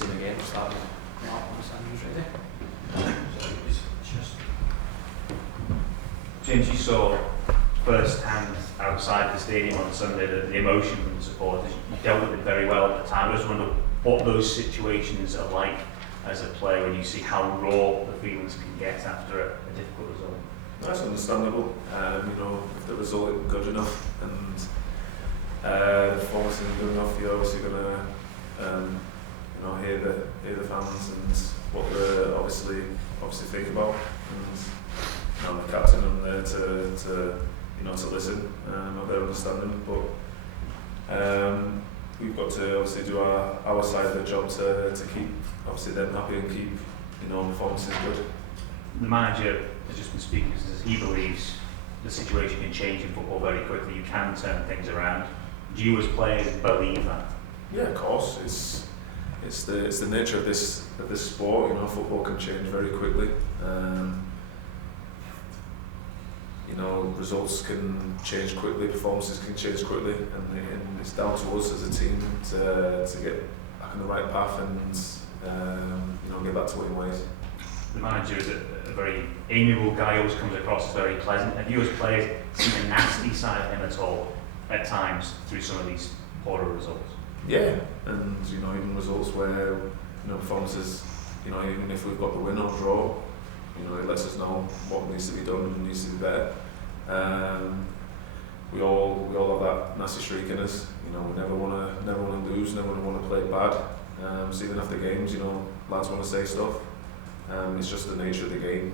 miss him again, we'll start with Mark on Sanders ready. James, you saw first hand outside the stadium on Sunday the emotion from the supporters. You dealt with it very well at the time. I just wonder what those situations are like as a player when you see how raw the feelings can get after a difficult result. That's understandable. If the result isn't good enough and the performance isn't good enough, you're obviously going to hear the fans and what they obviously think about. And I'm the captain. I'm there to listen. Not there understanding, but we've got to obviously do our side of the job to keep obviously them happy and keep performances good. The manager has just been speaking, says he believes the situation can change in football very quickly. You can turn things around. Do you as players believe that? Yeah, of course. It's the nature of this sport. Football can change very quickly. Results can change quickly, performances can change quickly, and it's down to us as a team to get back on the right path and get back to winning ways. The manager is a very amiable guy, always comes across as very pleasant. Have you as players seen the nasty side of him at all at times through some of these poorer results? Yeah, and even results where performances, even if we've got the win or draw, it lets us know what needs to be done and needs to be better. We all have that nasty streak in us. We never want to lose, never want to play bad. So even after games, lads want to say stuff. It's just the nature of the game.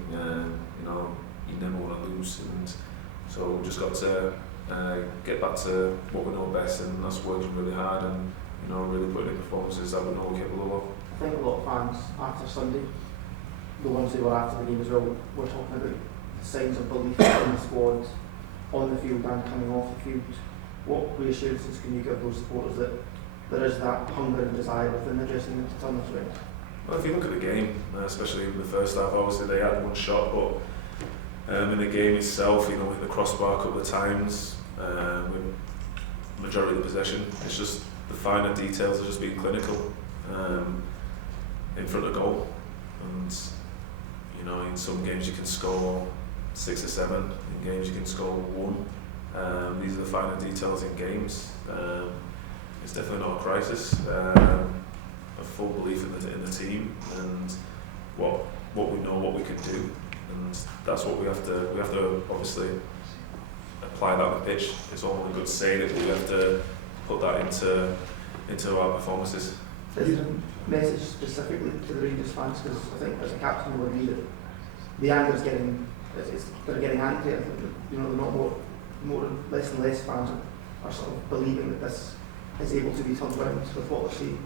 You never want to lose, and so we've just got to get back to what we know best, and that's working really hard and really putting in performances that we know we're capable of. I think a lot of fans after Sunday, the ones who were after the game as well, were talking about signs of belief in the squad, on the field and coming off the field. What reassurances can you give those supporters that there is that hunger and desire within the dressing room to turn this around? Well, if you look at the game, especially in the first half, obviously they had one shot, but in the game itself, hit the crossbar a couple of times, with majority of the possession. It's just the finer details of just being clinical in front of goal. And in some games you can score 6 or 7, in games you can score 1. These are the finer details in games. It's definitely not a crisis. A full belief in the team and what we know, what we can do, and that's what we have to obviously apply that on the pitch. It's all really good saying it, but we have to put that into our performances. Is there a message specifically to the Rangers fans? Because I think as a captain you will agree that the anger's they're getting angry. I think that, they're not less and less fans are sort of believing that this is able to be turned around with what we're seeing.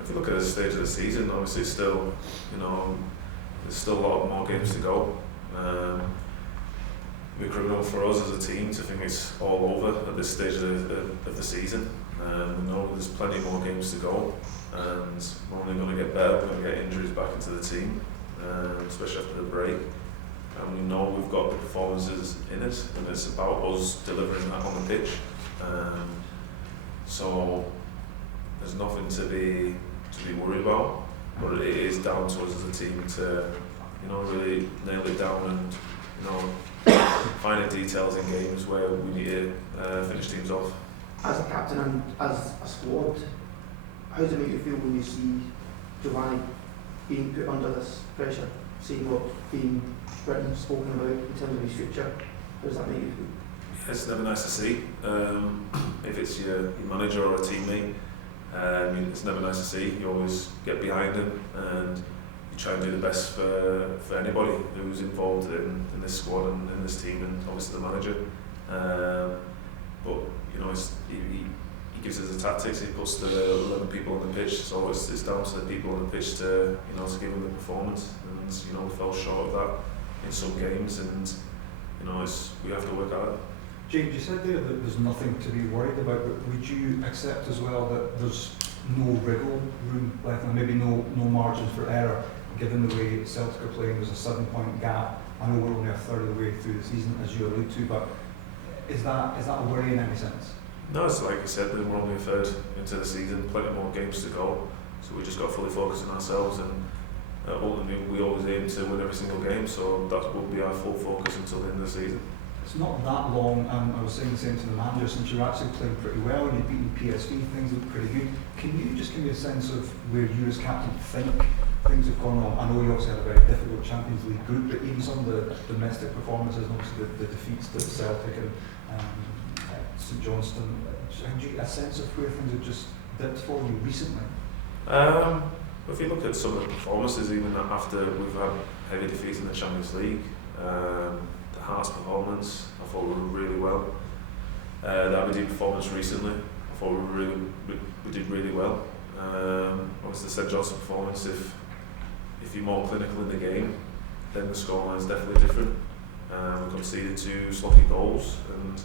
If you look at the stage of the season, obviously still, there's still a lot more games to go. It'd be criminal for us as a team to think it's all over at this stage of the season. We know there's plenty more games to go, and we're only going to get better. We're going to get injuries back into the team, especially after the break. And we know we've got the performances in it, and it's about us delivering that on the pitch. So there's nothing to be worried about, but it is down to us as a team to really nail it down and find the details in games where we need to finish teams off. As a captain and as a squad, how does it make you feel when you see Giovanni being put under this pressure, seeing what's being written, spoken about in terms of his future? How does that make you feel? It's never nice to see. If it's your manager or a teammate, it's never nice to see. You always get behind him and you try and do the best for anybody who's involved in this squad and in this team, and obviously the manager. But he gives us the tactics. He puts the 11 people on the pitch. So it's down to the people on the pitch to give them the performance. And we fell short of that in some games, and we have to work hard. James, you said there that there's nothing to be worried about, but would you accept as well that there's no wriggle room left and maybe no margins for error, given the way Celtic are playing? There's a 7-point gap. I know we're only a third of the way through the season, as you allude to, but is that a worry in any sense? No, it's like you said, we're only a third into the season, plenty more games to go. So we just got to fully focus on ourselves, and ultimately we always aim to win every single game, so that will be our full focus until the end of the season. It's not that long, and I was saying the same to the manager, since you're actually playing pretty well and you've beaten PSV, things look pretty good. Can you just give me a sense of where you as captain think things have gone wrong? I know you obviously had a very difficult Champions League group, but even some of the domestic performances, and obviously the defeats to Celtic and St Johnstone, do you get a sense of where things have just dipped for you recently? If you look at some of the performances, even after we've had heavy defeats in the Champions League, the Hearts performance, I thought we were really well. The Aberdeen performance recently, I thought we did really well. Obviously the St Johnstone performance, if you're more clinical in the game, then the scoreline is definitely different. We conceded 2 sloppy goals, and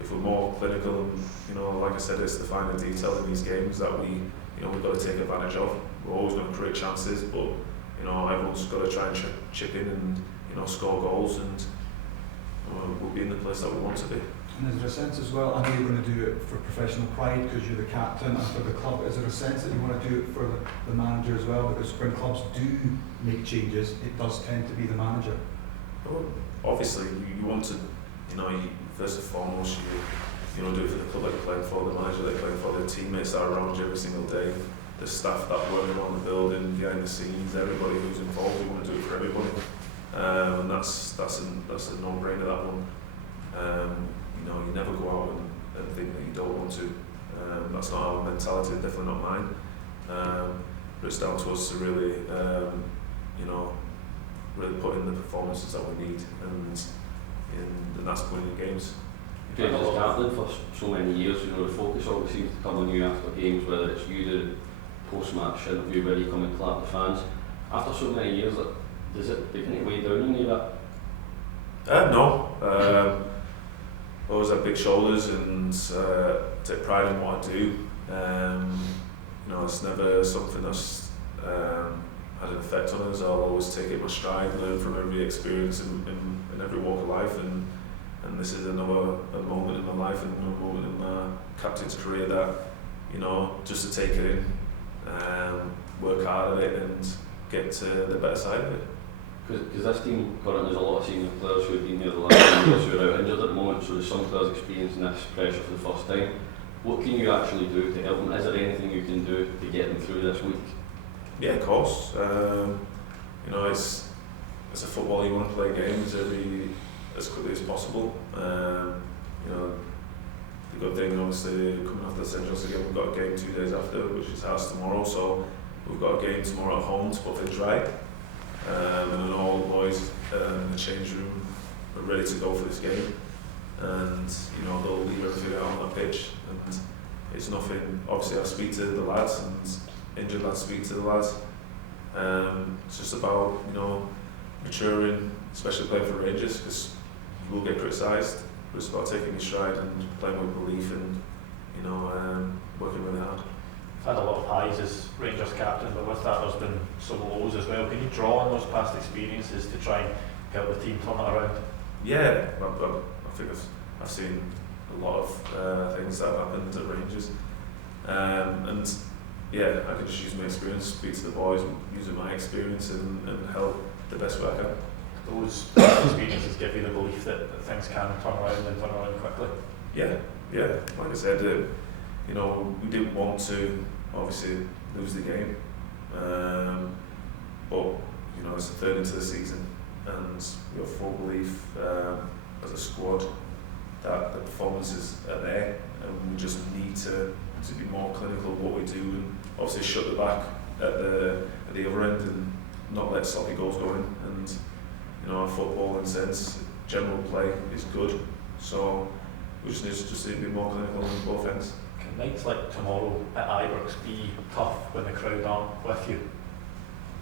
if we're more clinical, and like I said, it's the finer detail in these games that we've got to take advantage of. We're always going to create chances, but everyone's got to try and chip in and score goals, and we'll be in the place that we want to be. And is there a sense as well, I know you're going to do it for professional pride because you're the captain and for the club, is there a sense that you want to do it for the manager as well? Because when clubs do make changes, it does tend to be the manager. Well, obviously, you want to, first and foremost, you do it for the club that you're playing for, the manager that you're playing for, the teammates that are around you every single day, the staff that work around the building, behind the scenes, everybody who's involved. We want to do it for everybody, and that's a no-brainer, that one. You never go out and think that you don't want to. That's not our mentality, definitely not mine. But it's down to us to really, really put in the performances that we need, and that's winning games. You've been as captain for so many years, the focus always seems to come on you after games, whether it's you do the post-match interview where you come and clap the fans. After so many years, does it begin to weigh down on you that? No. I always have big shoulders and take pride in what I do. It's never something that's had an effect on us. I'll always take it in my stride, learn from every experience in every walk of life, and this is another moment in my life and another moment in my captain's career that, just to take it in, work hard at it and get to the better side of it. Because this team currently has a lot of senior players who have been here the last 2 years who are out injured at the moment, so there's some players experiencing this pressure for the first time. What can you actually do to help them? Is there anything you can do to get them through this week? Yeah, of course. It's a football, you want to play games as quickly as possible. The good thing, obviously, coming after the St Johnstone game, we've got a game 2 days after, which is ours tomorrow, so we've got a game tomorrow at home to put things right. And then all the boys in the change room are ready to go for this game, and they'll leave everything out on the pitch, and it's nothing. Obviously I speak to the lads, and injured lads speak to the lads. It's just about maturing, especially playing for Rangers, because you will get criticised, but it's about taking your stride and playing with belief and working really hard. Had a lot of highs as Rangers captain, but with that there's been some lows as well. Can you draw on those past experiences to try and help the team turn it around? Yeah, I think I've seen a lot of things that have happened at Rangers, and yeah, I can just use my experience, speak to the boys, using my experience and help the best way I can. Those experiences give you the belief that things can turn around and turn around quickly? Yeah, like I said, we didn't want to obviously lose the game, but it's the third into the season, and we have full belief as a squad that the performances are there, and we just need to be more clinical of what we do, and obviously shut the back at the other end and not let sloppy goals go in. And our football in sense, general play is good, so we just need to be more clinical on both ends. Can nights like tomorrow at Ibrox be tough when the crowd aren't with you?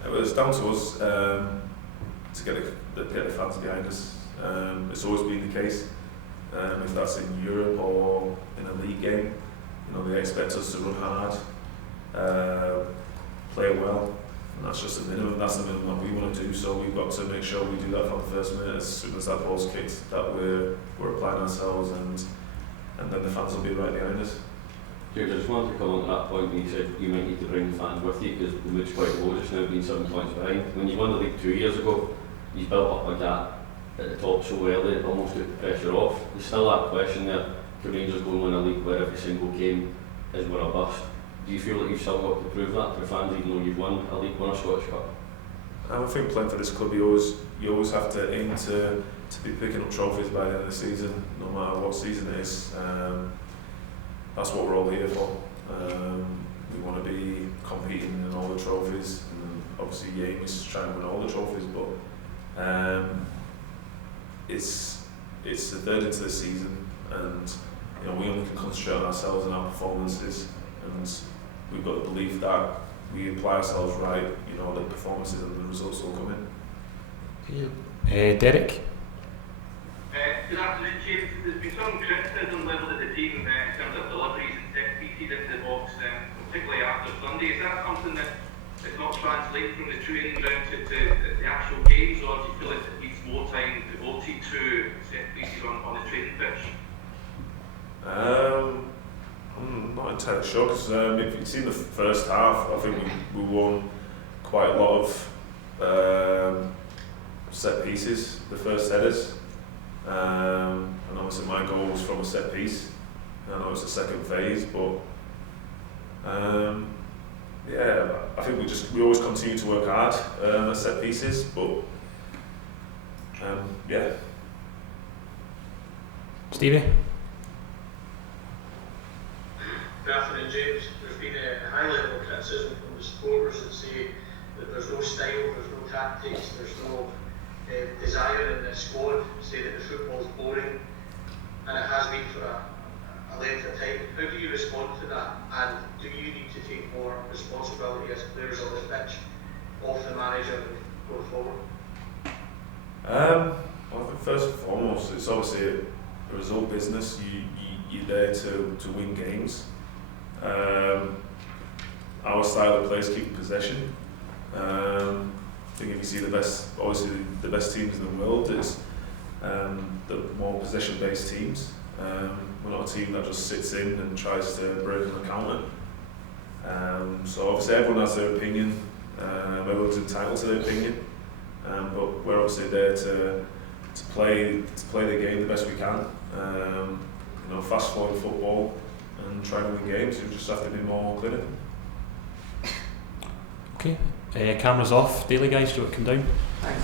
It was down to us to get the fans behind us. It's always been the case. If that's in Europe or in a league game, they expect us to run hard, play well, and that's just the minimum. That's the minimum that we want to do. So we've got to make sure we do that from the first minute, as soon as that ball's kicked, that we're applying ourselves, and then the fans will be right behind us. James, I just wanted to come on to that point when you said you might need to bring the fans with you because the mood's quite low just now, being 7 points behind. When you won the league 2 years ago, you built up a gap at the top so early it almost took the pressure off. There's still that question there, can Rangers go and win a league where every single game is win or bust? Do you feel like you've still got to prove that to the fans even though you've won a league, won a Scottish Cup? I think playing for this club, you always have to aim to be picking up trophies by the end of the season, no matter what season it is. That's what we're all here for. We want to be competing in all the trophies, and obviously the aim is trying to win all the trophies, but it's the third into the season, and we only can concentrate on ourselves and our performances, and we've got the belief that we apply ourselves right, the performances and the results will come in. Derek? Good afternoon, James. There's been some criticism levelled at the team in terms of deliveries and set pieces into the box, particularly after Sunday. Is that something that is not translated from the training ground to the actual games, or do you feel like it needs more time devoted to set pieces on the training pitch? I'm not entirely sure, because if you've seen the first half, I think we won quite a lot of set pieces, the first headers. And obviously my goal was from a set piece. I know it's the second phase, but I think we always continue to work hard at set pieces, but Stevie? Good afternoon, James. There's been a high level of criticism from the supporters that say that there's no style, there's no tactics, there's no desire in the squad, say that the football's boring, and it has been for a length of time. How do you respond to that, and do you need to take more responsibility as players on the pitch off the manager going forward? Well, I think first and foremost, it's obviously a result business. You're there to win games. Our style of play is keeping possession. I think if you see the best teams in the world is the more possession-based teams. We're not a team that just sits in and tries to break on the counter. So obviously everyone has their opinion. Everyone's entitled to their opinion. But we're obviously there to play the game the best we can. Fast forward football and try to win games. You just have to be more clinical. Okay, cameras off. Daily guys, do you want to come down?